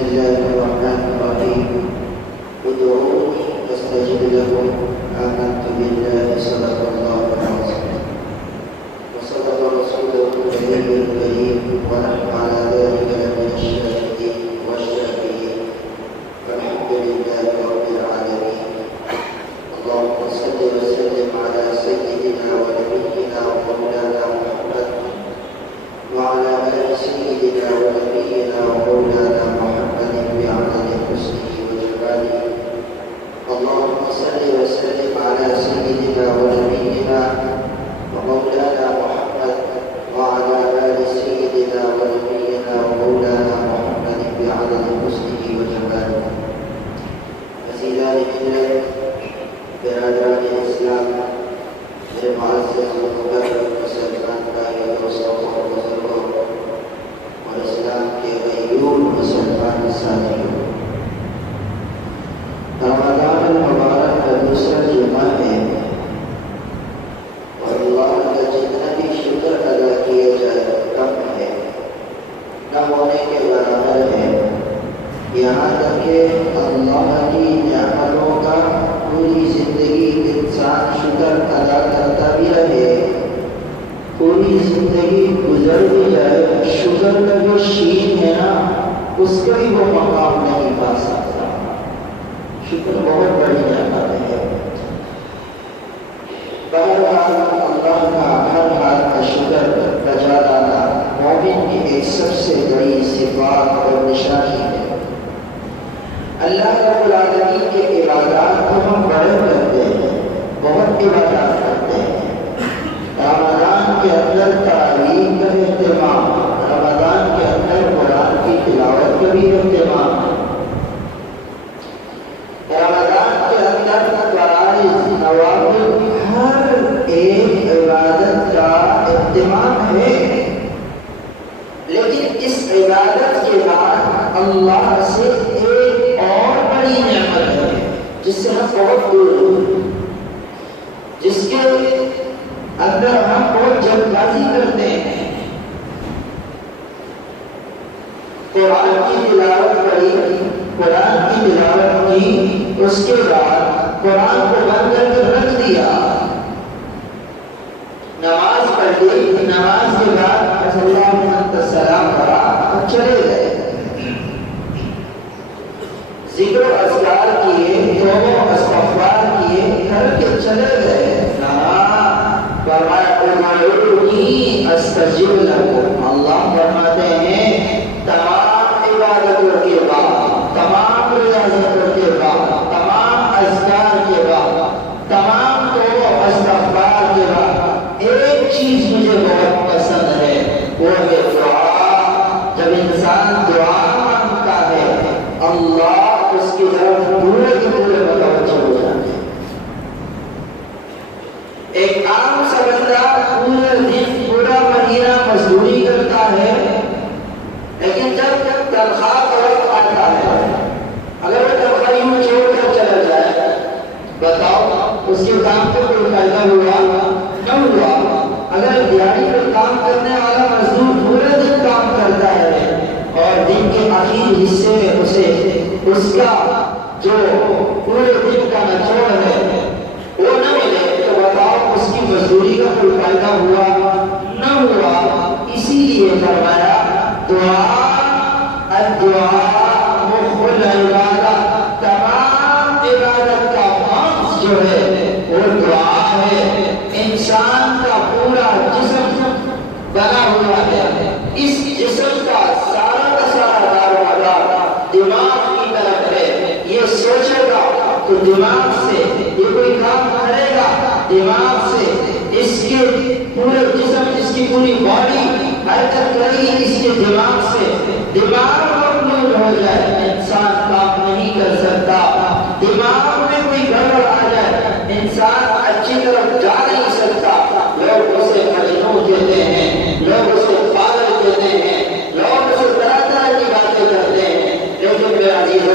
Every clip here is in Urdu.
الله الرحمن الرحيم ادعوني أستجب لكم آمنت بالله صدق الله العظيم وصدق رسوله النبي الكريم ونحن على ذلك لمن الشاهدين والشاكرين والحمد لله رب العالمين. اللهم صل وسلم على سيدنا ونبينا ومولانا محمد وعلى آل سيدنا ونبينا ومولانا محمد بعدد حسنه وجلاله. اللهم صل وسلم على سيدنا ونبينا ومولانا محمد وعلى آل سيدنا ونبينا ومولانا محمد بعدد حسنه وجلاله. وزيدان من برادران الإسلام میرے معزز مقرر مسلمان بھائی دوستوں اور بزرگوں اور اسلام کے غیور مسلمان ساتھیوں، رمضان المبارک کا دوسرا جمعہ ہے اور اللہ کا جتنا بھی شکر ادا کیا جائے کم ہے، نہ ہونے کے برابر ہے. یہاں تک کہ اللہ کی نعمتوں کا پوری زندگی انسان شکر ادا کرتا بھی رہے، پوری زندگی گزر بھی جائے، شکر کا جو شین ہے نا اس کا بھی وہ مقام نہیں پا سکتا. شکر بہت بڑی نعمت ہے. بہرحال اللہ کا ہر حال کا شکر بجا لانا مومن کی ایک سب سے بڑی صفات اور نشانی ہے. اللہ رب العالمین کے عبادات کو ہم بڑے کرتے ہیں، بہت عبادات کرتے ہیں. رمضان کے اندر تعلیم کا اہتمام، رمضان کے اندر قرآن کی تلاوت کا بھی اہتمام، رمضان کے اندر فرائض نوافل ہر ایک عبادت کا اہتمام ہے. لیکن اس عبادت کے بعد اللہ سے ایک اور بڑی نعمت ہے جس سے ہم بہت دور ہیں، جس کے اندر ہم بہت جلد بازی کرتے ہیں. قرآن کی تلاوت پڑھی، قرآن کی تلاوت کی، اس کے بعد قرآن کو بند کر کے رکھ دیا، نماز پڑھ لی، نماز کے بعد السلام پڑھا اور چلے گئے. ذکر و اذکار کیے، توبہ و استغفار کیے، گھر کے چلے گئے. فرمایا ادعونی استجب لکم. اللہ فرماتے ہیں تمام عبادتوں کے بعد، تمام ریاضتوں کے بعد، تمام اذکار کے بعد، تمام توبہ و استغفار کے بعد ایک چیز مجھے بہت پسند ہے، وہ ہے دعا. جب انسان دعا مانگتا ہے اللہ اس کی طرف پورے کے پورے متوجہ ہو جاتے ہیں. ایک عام سا بندہ پورے دن پورا مہینہ مزدوری کرتا ہے، لیکن جب تنخواہ کا وقت آتا ہے اگر وہ تنخواہ یوں چھوڑ کر چلا جائے، بتاؤ اس کے کام کو کوئی فائدہ ہوا نہ ہوا؟ اگر دیہاڑی پر کام کرنے والا مزدور پورے دن کام کرتا ہے اور دن کے آخری حصے میں اسے اس کا جو پورے دن کا نچوڑ ہے وہ نہ ملے تو بتاؤ اس کی مزدوری کا کوئی فائدہ ہوا نہ ہوا؟ اسی لیے فرمایا دعا الدعاء مخ العبادۃ. تمام عبادت کا مغز جو ہے وہ دعا ہے. انسان کا پورا جسم بنا ہوا ہے، اس جسم کا سارا دار و مدار دماغ کی طرف ہے. یہ سوچے گا تو دماغ سے، یہ کوئی کام کرے گا دماغ سے، اس کے پورے جسم، اس کی پوری باڈی حرکت کرے گی اس کے دماغ سے. دماغ مقلوب ہو جائے انسان کام نہیں کر سکتا. دماغ میں کوئی گڑبڑ آ جائے انسان اچھی طرف جا نہیں سکتا. لوگ اسے مجنون کہتے ہیں، لوگ اسے پاگل کہتے ہیں، لوگ اسے طرح طرح کی باتیں کرتے ہیں. لیکن میرا عزیزو،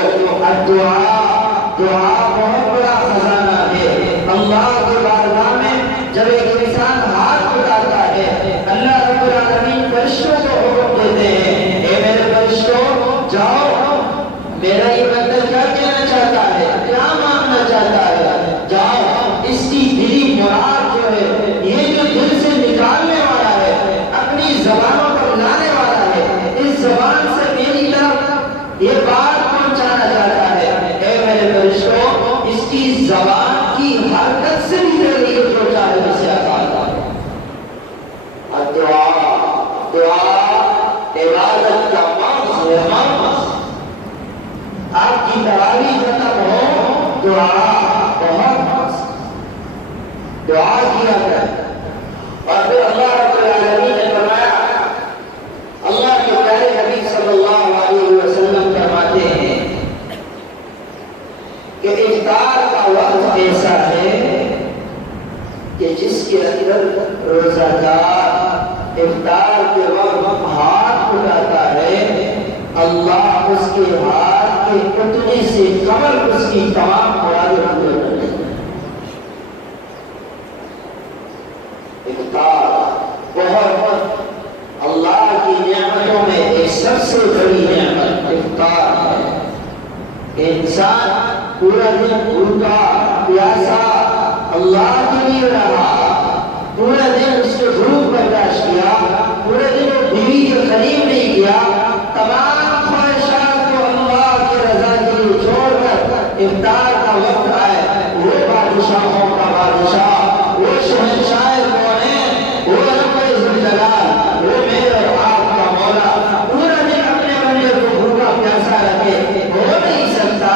دعا بہت بڑا خزانہ ہے. اللہ کے بارگاہ میں جب ایک انسان ہاتھ اٹھاتا ہے اللہ رب العالمین فرشتوں کو حکم دیتے ہیں، اے میرے فرشتوں جاؤ میرا یہ بندہ کیا کہنا چاہتا ہے، کیا مانگنا چاہتا ہے، جاؤ اس کی دلی مراد جو ہے، یہ جو دل سے نکالنے والا ہے، اپنی زبانوں پر لانے والا ہے، اس زبان سے میری طرف یہ بات پہنچانا چاہتا ہے، اے میرے فرشتوں اس کی زبان کی حرکت سے بھی میرے لیے جو چاہے اسے عطا کرو۔ دعا عبادت کا مقصد ہے، آپ کی تراویح ختم ہو دعا بہت دعا کیا کریں۔ اور پھر اللہ رب العالمین نے فرمایا، اللہ کے پیارے نبی صلی اللہ علیہ وسلم فرماتے ہیں کہ افطار کا وقت ایسا ہے کہ جس کے اندر روزہ دار افطار کے وقت ہاتھ اٹھاتا ہے، اللہ اس کے ہاتھ کے اٹھنے سے قبل اس کی تمام مرادیں پورے کر دیتا ہے۔ افطار بہت اللہ کی نعمتوں میں ایک سب سے بڑی نعمت افطار ہے۔ انسان پورا دن بھوکا پیاسا اللہ کے لیے رہا، پورا دن اس کے بھوک برداشت کیا، پورے دن وہ بیوی کے قریب نہیں گیا، تمام خواہشات کو اللہ کی رضا کے لیے چھوڑ کر افطار کا وقت آئے، وہ بادشاہوں کا بادشاہ، وہ شہنشاہ کونین، وہ رب ذوالجلال، وہ میرے اور آپ کا مولا، پورا دن اپنے بندے کو بھوکا پیاسا رکھے، ہو نہیں سکتا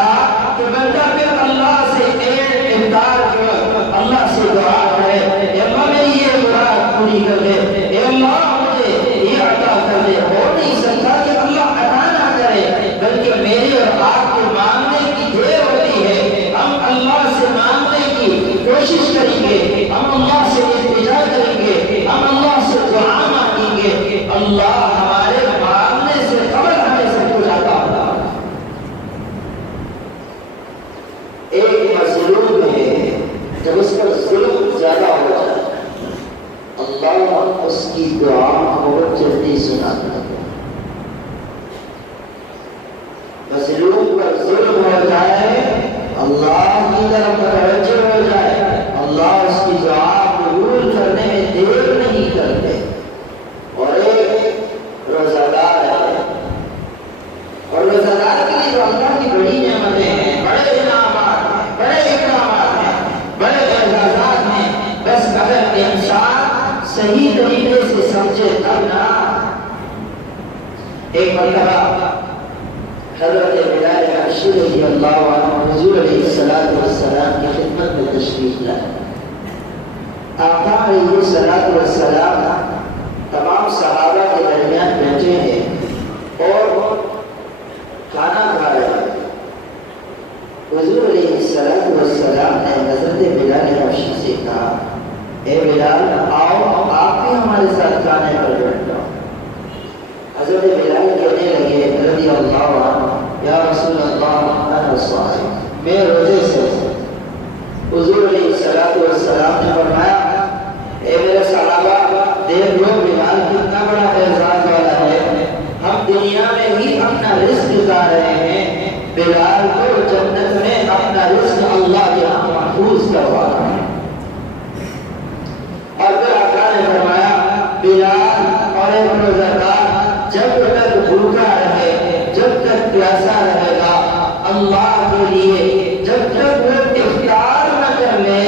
کہ بندہ پھر اللہ سے ایک افطار کے وقت اللہ سے دعا کرے، اے اللہ میری یہ مراد پوری کر دے، اے اللہ مجھے یہ عطا کر دے۔ ہو نہیں سکتا کہ اللہ عطا نہ کرے، بلکہ میرے اور آپ کے مانگنے کی دیر ہوتی ہے، ہم اللہ سے مانگنے کی کوشش کریں گے، ہم اللہ سے التجا کریں گے، ہم اللہ سے دعا مانگیں گے، اللہ ہمارے مانگنے سے قبل ہمیں سب کچھ عطا ہوگا۔ ایک مظلوم ہے، جب اس پر ظلم زیادہ ہو جاتا ہے اللہ اس کی دعا بہت جلدی سناتا ہے۔ مظلوم پر ظلم ہو جائے، اللہ کی طرف توجہ ہو جائے، اللہ اس کی دعا قبول کرنے میں دیر نہیں کرتے۔ اور ایک روزہ دار ہے، اور روزہ دار کے لیے جو اللہ کی بڑی نعمتیں ہیں، بڑے انعامات ہیں، بڑے اکرامات ہیں، بڑے اعزازات ہیں، بس اگر انسان صحیح طریقے سے سمجھے تب نا۔ ایک مرتبہ حضرت بلال حبشی رضی اللہ عنہ حضور علیہ السلام کی خدمت میں تشریف لائے۔ آقا علیہ السلام تمام صحابہ کے درمیان بیٹھے ہیں اور کھانا کھا رہے ہیں۔ حضور علیہ السلام نے حضرت بلال حبشی سے کہا، اے بلال آؤ آپ بھی ہمارے ساتھ کھانے پر بیٹھ جاؤ۔ حضرت بلال کہنے لگے رضی اللہ عنہ، یا رسول اللہ انا صائم، میں روزے سے ہوں۔ حضور علیہ السلام نے فرمایا، اے میرے صحابہ دیکھ لو بلال کتنا بڑا اعزاز والا ہے، ہم دنیا میں ہی اپنا رزق کھا رہے ہیں، بلال کو جنت میں اپنا رزق اللہ کے ہاں محفوظ کروا رہا ہے۔ اور پھر آقا نے فرمایا، بلال اور ایک روزہ دار جب تک بھوکا رہے، جب تک پیاسا رہے گا اللہ کے لیے، جب تک وہ افطار نہ کر لے،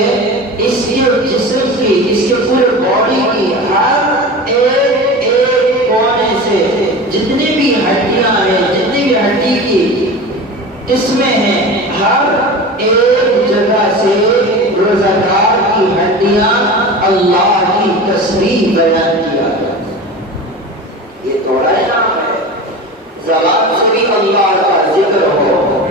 اس کے جسم کی، اس کے پورے باڈی کی ہر ایک ایک کونے سے جتنی بھی ہڈیاں ہیں، جتنی بھی ہڈی کی قسمیں ہیں، ہر ایک جگہ سے روزہ دار کی ہڈیاں اللہ کی تسبیح بیان کیا گیا۔ یہ تھوڑا نام ہے، زبان سے بھی اللہ کا ذکر ہو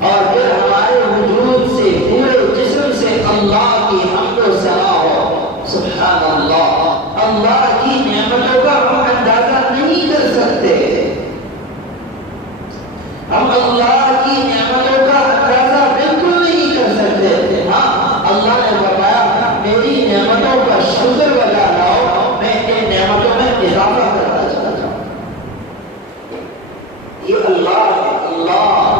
اور پھر ہمارے وجود سے، پورے جسم سے اللہ کی حمد و ثنا ہو۔ سبحان اللہ، اللہ کی نعمتوں کا ہم اندازہ نہیں کر سکتے، ہم اللہ کی نعمتوں کا اندازہ بالکل نہیں کر سکتے۔ ہاں اللہ نے فرمایا میری نعمتوں کا شکر لگا لاؤ، میں ان نعمتوں میں اضافہ کرتا چلا جاؤں۔ یہ اللہ ہے، اللہ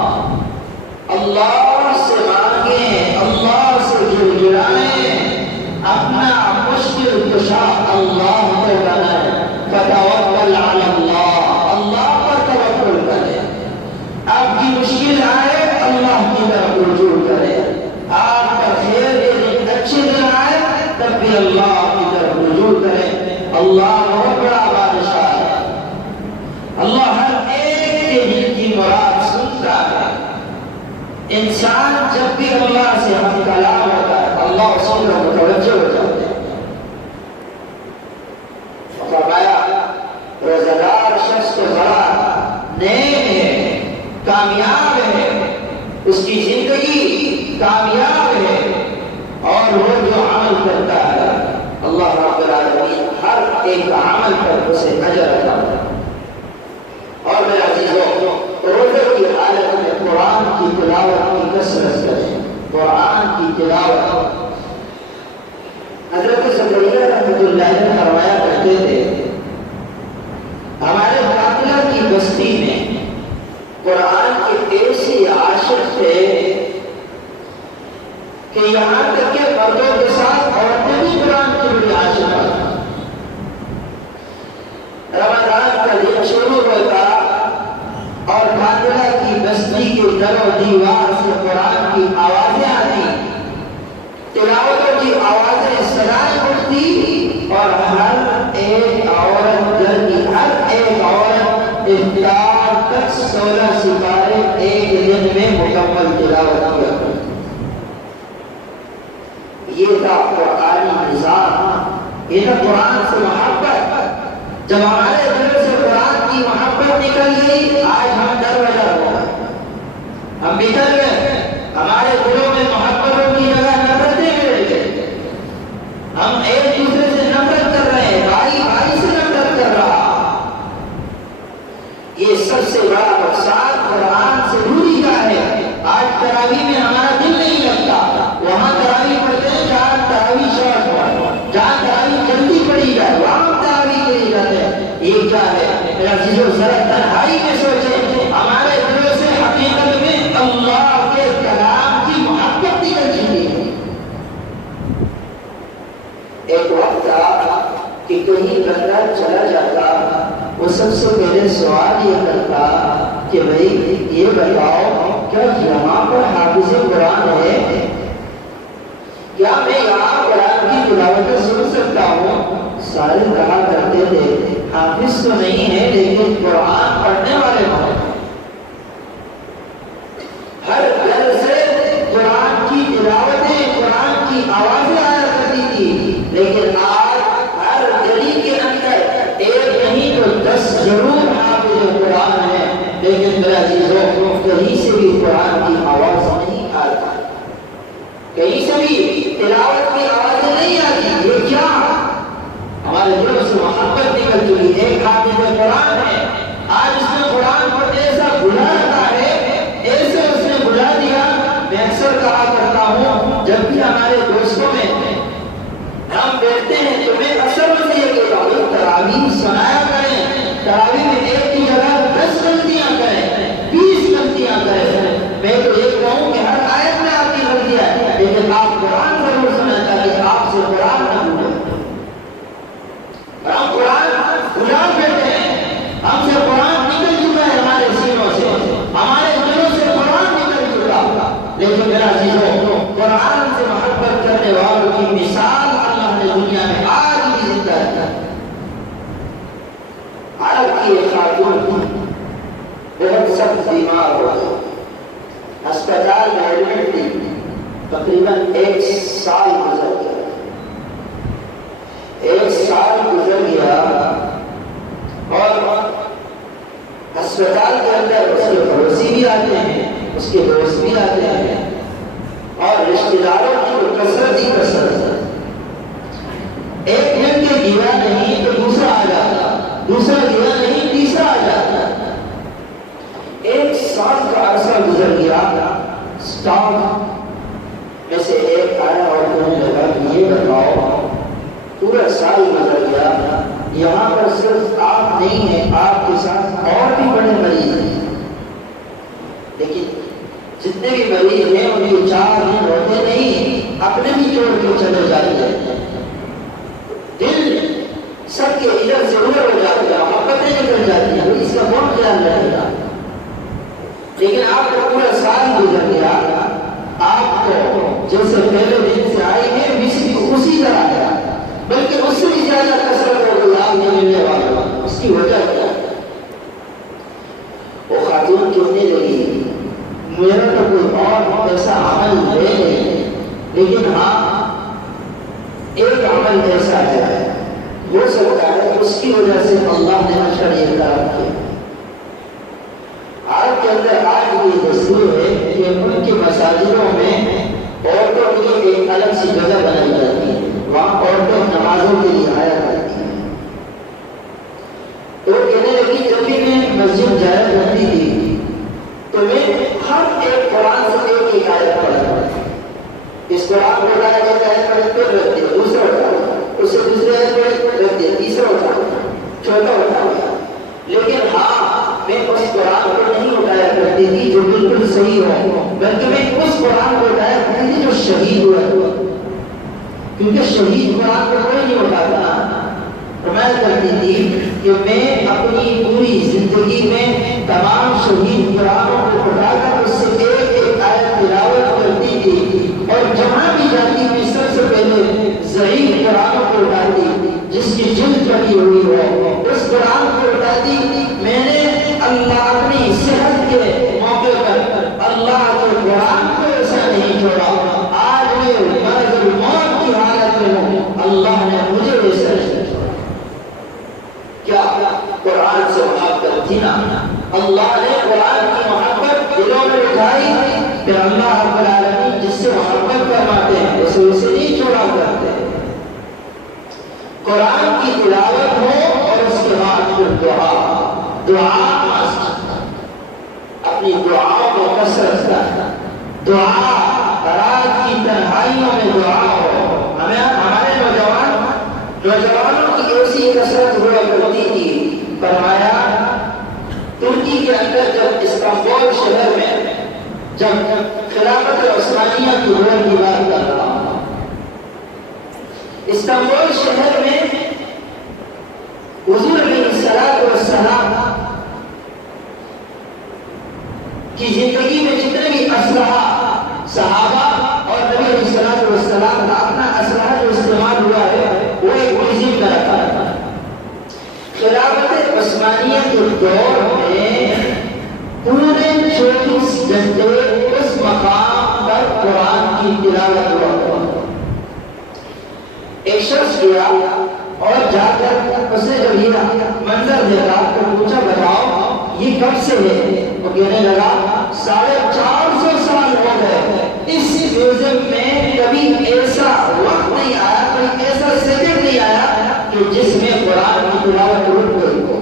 کشا اللہ کو بنائے، فتوکل علی اللہ، اللہ پر توکل کرے، آپ کی مشکل آئے اللہ کی طرف رجوع کرے، آپ کا خیر کے دن اچھے دن آئے تب بھی اللہ کی طرف رجوع کرے۔ اللہ بہت بڑا بادشاہ ہے، اللہ ہر ایک کے دل کی مراد سنتا ہے۔ انسان جب بھی اللہ سے ہم کلام ہوتا ہے اللہ اس کو متوجہ ہو جاتے ہیں۔ فرمایا روزگار شخص کو بڑا نیک ہے، کامیاب ہے، اس کی زندگی کامیاب ہے، اور وہ جو عمل کرتا ہے اللہ رب العالمین ہر ایک عمل پر اسے اجر عطا کرتا ہے۔ اور میرے عزیزو، روزے کی حالت میں قرآن کی تلاوت کی کثرت کریں، قرآن کی تلاوت۔ حضرت زکریا رحمۃ اللہ علیہ فرمایا کرتے تھے ہمارے قافلہ کی بستی میں قرآن کے ایسے عاشق تھے کہ یہاں تک کہ مردوں کے ساتھ عورتیں بھی قرآن کی بڑی عاشق تھیں۔ رمضان کا دن شروع ہوتا اور قافلہ کی بستی کے در و دیوار سے قرآن کی آوازیں آتی، تلاوتوں کی آوازیں سنائی اٹھتی، اور ہر ایک عورت گھر کی ہر ایک عورت افطار تک 16 سپارے ایک دن میں مکمل تلاوت کیا کرتی۔ یہ تھا قرآنی نظام، یہ تھا قرآن سے محبت۔ جب ہمارے دل سے قرآن کی محبت نکل گئی آج ہم در بدر ہو گئے، ہم بکھر گئے، ہمارے دلوں میں محبتوں کی جگہ نفرتیں مل گئی، ہم ایک دوسرے سے نفرت کر رہے ہیں، بھائی بھائی سے نفرت کر رہا۔ یہ سب سے بڑا نقصان قرآن سے دوری کا ہے۔ آج تراویح میں ہمارا دل نہیں لگتا، وہاں تراویح پڑھتے ہیں جہاں تراویح شارٹ ہو، جہاں تراویح جلدی پڑھی جائے وہاں تراویح کے لیے جاتے ہیں۔ یہ کیا ہے میرا عزیزو؟ ذرا تنہائی میں سوچیں، ہمارے دلوں سے حقیقت میں اللہ کے کلام کی محبت نکل چکی ہے۔ ایک وقت تھا کہ کہیں بندہ چلا جاتا، وہ سب سے پہلے سوال یہ کرتا کہ بھائی یہ بتاؤ کیا یہاں پر حافظ قرآن ہے؟ کیا میں یہاں قرآن کی تلاوت سن سکتا ہوں؟ سارے کہا کرتے تھے حافظ تو نہیں ہے لیکن قرآن پڑھنے والے ہیں۔ ہر گھر سے قرآن کی تلاوتیں، قرآن کی آوازیں آیا کرتی تھی، لیکن آج ہر گلی کے اندر ایک نہیں تو 10 ضرور حافظ قرآن ہے، لیکن میرا عزیزو کہیں سے بھی قرآن کی آواز نہیں آتی، کہیں سے بھی تلاوت کی آوازیں نہیں آتی۔ یہ کیا؟ ہمارے دلوں سے محبت نکل چکی۔ ایک حافظ قرآن ہے، آج اس نے قرآن کو ایسا بھلا رکھا ہے، ایسے اس نے بھلا دیا۔ میں اکثر کہا کرتا ہوں جب بھی ہمارے دوستوں میں ہم بیٹھتے ہیں تو میں اکثر سے یہ کہتا ہوں تراویح سنایا کریں، تراویح میں ایک کی جگہ 10 غلطیاں کریں، 20 غلطیاں کریں۔ میں تو یہ کہوں کہ ہر آیت میں آپ کی غلطیاں ہے، لیکن آپ قرآن ضرور سنیں تاکہ آپ سے قرآن نہ بھولیں۔ ہم قرآن بھلا بیٹھے ہیں، ہم سے قرآن نکل چکا ہے، ہمارے سینوں سے، ہمارے دلوں سے قرآن نکل چکا۔ لیکن میرا عزیزو قرآن سے محبت کرنے والوں کی مثال اللہ نے دنیا میں آج بھی زندہ ہے۔ عرب کی ایک خاتون بہت سخت بیمار ہو گئی، ہسپتال میں ایڈمٹ تھی، تقریباً 1 سال گزر گیا۔ 1 سال گزر گیا اور ہسپتال کے اندر اس کے پڑوسی بھی آتے ہیں، اس کے دوست بھی آتے ہیں، اور رشتہ داروں کی کثرت ہی کثرت ہے۔ ایک دن کے گیا نہیں تو دوسرا آ جاتا، دوسرا گیا نہیں تیسرا آ جاتا۔ 1 سال کا عرصہ گزر گیا، اسٹاف میں سے ایک آیا اور کہنے لگا کہ یہ بتاؤ پورا سال گزر گیا، یہاں پر صرف آپ نہیں ہیں، آپ کے ساتھ اور بھی بڑے مریض ہیں، لیکن جتنے بھی مریض ہیں ان کے 4 دن ہوتے نہیں، اپنے بھی چھوڑ کے چلے جاتے ہیں۔ دن رمضان رہے گا، لیکن آپ کا پورا سال گزر گیا، آپ کو جیسے پہلے دن سے آئی ہے اسی طرح آیا، بلکہ اس سے بھی زیادہ کثرت اور لابھ نہیں ملنے والا۔ اس کی وجہ کیا ہے؟ وہ خاتون کہنے لگی میرا تو کوئی اور ایسا عمل ہے نہیں، لیکن ہاں ایک عمل ایسا ہے، ہو سکتا ہے اس کی وجہ سے اللہ نے اچھا یہ کام کیا۔ آپ کے اندر آج یہ دستور ہے کہ ان کی مساجدوں میں عورتوں کے لیے ایک الگ سی جگہ بنائی جاتی ہے، وہاں عورتیں نمازوں کے لیے آیا کرتی ہیں۔ تو کہنے لگی جب بھی میں مسجد جایا کرتی تھی تو میں ہر ایک قرآن سے ایک آیت پڑھا کرتی تھی۔ اس قرآن کو اٹھایا جاتا ہے پھر رکھ دیا، دوسرا اٹھایا، اس سے دوسرے آیت رکھ دیا، تیسرا اٹھایا، چوتھا اٹھایا۔ لیکن ہاں میں اس قرآن کو نہیں اٹھایا کرتی تھی جو بالکل صحیح ہو، بلکہ میں اس قرآن کو اٹھایا کرتی تھی جو شہید ہوا، کیونکہ شہید قرآن کو کوئی نہیں اٹھاتا۔ میں کرتی تھی کہ میں اپنی پوری زندگی میں تمام شہید قرآنوں کو اٹھا کر اس سے ایک ایک آیت تلاوت کرتی تھی، اور جہاں بھی جاتی تھی سب سے پہلے ضعیف قرآنوں کو اٹھاتی، جس کی جلد کٹی ہوئی ہو اس قرآن کو اٹھاتی۔ میں نے اللہ اپنی صحت کے موقع پر اللہ کے قرآن کو ایسا نہیں چھوڑا، آج میں مرض الموت کی حالت میں ہوں، اللہ نے مجھے ایسا نہیں چھوڑا۔ کیا قرآن سے محبت تھی نا، اللہ نے قرآن کی محبت دلوں میں اٹھائی، پھر اللہ رب العالمین جس سے محبت فرماتے ہیں اسے نہیں چھوڑا کرتے۔ قرآن کی تلاوت ہو اور اس کے بعد پھر دعا اپنی دعاؤں کو کثرت کرنا، دعا رات کی تنہائیوں میں دعا ہو۔ ہمارے نوجوانوں کی ایسی کثرت ہوا کرتی تھی، فرمایا ترکی کے اندر جب استنبول شہر میں جب خلافت عثمانیہ کی دور کی بات کر رہا ہوں، استنبول شہر میں حضور علیہ السلام کی زندگی میں جتنے بھی اسلحہ صحابہ اور نبی علیہ السلام کا اپنا اسلحہ جو استعمال ہوا ہے وہ ایک میوزیم میں رکھا تھا۔ خلافت عثمانیہ کے دور میں پورے 24 گھنٹے اس مقام پر قرآن کی تلاوت ہوا۔ ایک شخص گیا اور جا کر اس نے جب یہ منظر دیکھا تو پوچھا بتاؤ یہ کب سے ہے؟ وہ کہنے لگا 450 سال ہو گئے، اس میوزیم میں کبھی ایسا وقت نہیں آیا، کوئی ایسا سیکنڈ نہیں آیا کہ جس میں قرآن کی تلاوت رک گئی ہو۔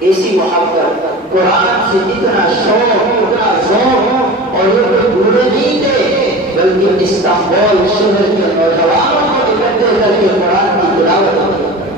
ایسی محبت، قرآن سے اتنا شوق، اتنا ذوق، اور یہ کوئی بوڑھے نہیں تھے بلکہ استنبول شہر کے نوجوانوں کو اکٹھے کر کے قرآن کی تلاوت ہوتی۔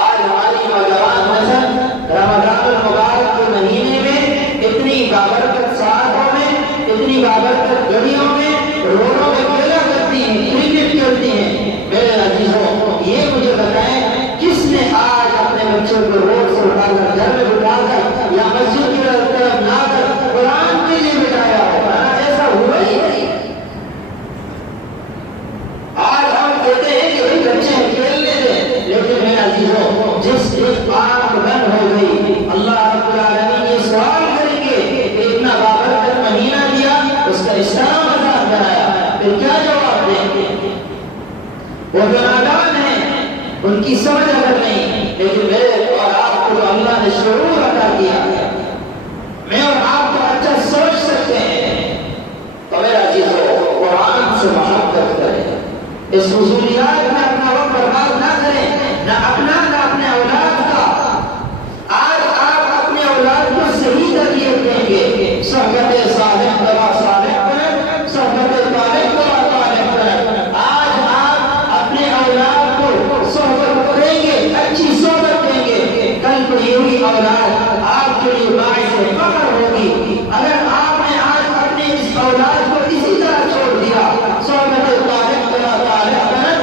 آج ہماری نوجوان نسل رمضان المبارک کے مہینے میں اتنی بابرکت ساعتوں میں، اتنی بابرکت گھڑیوں میں روڈوں میں کھیلا کرتی ہیں، کرکٹ کھیلتی ہیں۔ میرے عزیزوں یہ مجھے بتائیں کس نے آج اپنے بچوں کو روڈ سے اٹھا کر گھر میں بٹھا کر یا مسجد کی طرف نہ کر قرآن کے لیے بٹھایا ہو؟ ایسا ہوا ہی نہیں۔ آج ہم کہتے ہیں کہ بچے کھیلنے دیں، لیکن میرے عزیزوں جس دن آنکھ بند ہو گئی اللہ رب العالمین یہ سوال کریں گے کہ اتنا بابرکت مہینہ دیا، اس کا اس طرح مذاق بنایا، پھر کیا جواب دیں گے؟ وہ جو نادان ہیں ان کی سمجھ اگر نہیں، لیکن میرے اور آپ کو اللہ نے شعور عطا کیا، میں اور آپ کو اچھا سوچ سکتے ہیں، تو میرا عزیزوں قرآن سے محبت کریں، اس فضولیات میں اپنا وقت برباد نہ کریں، نہ اپنا نہ اپنے اولاد کا۔ آج آپ اپنے اولاد کو صحیح تربیت دیں گے، صحبت صالح دوا صالح بنیں، صحبت طالب دوا طالب بنیں۔ آج آپ اپنے اولاد کو صحبت دیں گے، اچھی صحبت دیں گے، کل کو یہی اولاد آپ کے لیے باعث فخر ہوگی۔ اگر آپ نے آج اپنے اس اولاد کو اسی طرح چھوڑ دیا، صحبت طالب دوا طالب بنیں،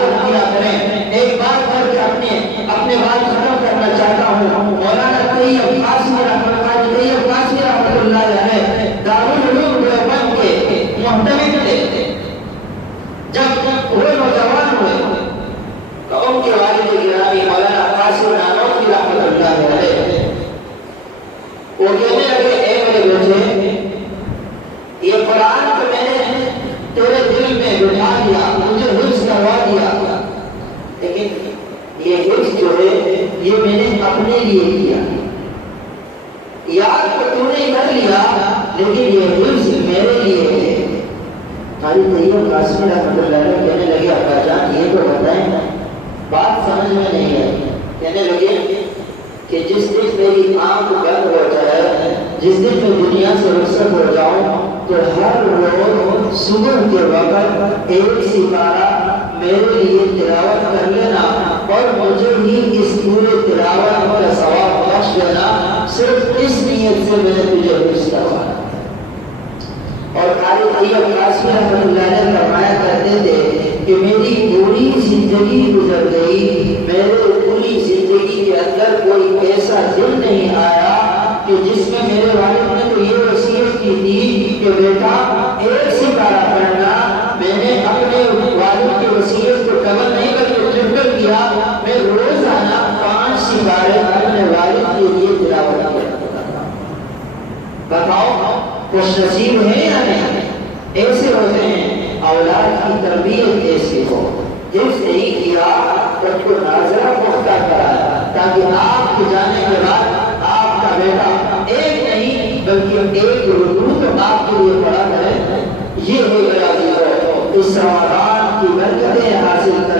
تلاوت کیا کریں۔ ایک بات کر کے اپنے بات ختم کرنا چاہتا ہوں۔ مولانا طیب قاسمی رحمۃ اللہ علیہ دارالعلوم دیوبند کے محتمل تھے۔ جب وہ نوجوان ہوئے تو ان کے والد گرامی مولانا قاسم نانوتوی رحمۃ اللہ علیہ وہ کہنے لگے، اے میرے بیٹے، یہ قرآن کو میں نے تیرے دل میں بٹھا دیا، مجھے حفظ کروا دیا، لیکن یہ حفظ جو ہے یہ میں نے اپنے لیے کیا۔ یاد تو تو نے کر لیا لیکن یہ حفظ میرے لیے ہے۔ قاری طیب قاسمی رحمۃ اللہ علیہ کہنے لگے، ابا جان یہ تو بتائیں، بات سمجھ میں نہیں آئی۔ کہنے لگے کہ جس دن میری آنکھ بند ہو جائے، جس دن میں دنیا سے رخصت ہو جاؤں، تو ہر روز صبح کے وقت ایک سپارہ میرے لیے تلاوت کر لینا اور مجھے ہی اس پورے تلاوت کا ثواب بخش دینا، صرف اس نیت سے میں نے تجھے حفظ کروایا۔ اور قاری طیب قاسمی رحمۃ اللہ علیہ فرمایا کرتے تھے کہ میری پوری زندگی گزر گئی، میرے پوری زندگی کے اندر کوئی ایسا دن نہیں آیا کہ جس میں میرے والد نے تو یہ وصیت کی تھی کہ بیٹا ایک سپارہ پڑھنا۔ میں نے اپنے والد کی وصیت کو قبول نہیں کر کے چپکر کیا، میں روزانہ 5 سپارے اپنے والد کے لیے تلاوت کرتا تھا۔ بتاؤ خوش نصیب ہے یا نہیں؟ ایسے ہوتے ہیں، اولاد کی تربیت ایسی ہو، حفظ نہیں کیا تو اس کو ناظرہ پختہ کرایا تاکہ آپ کے جانے کے بعد آپ کا بیٹا ایک نہیں بلکہ ایک اردو تو آپ کے لیے پڑھا کرے۔ یہ ہے میرا اس رمضان کی برکتیں حاصل کریں۔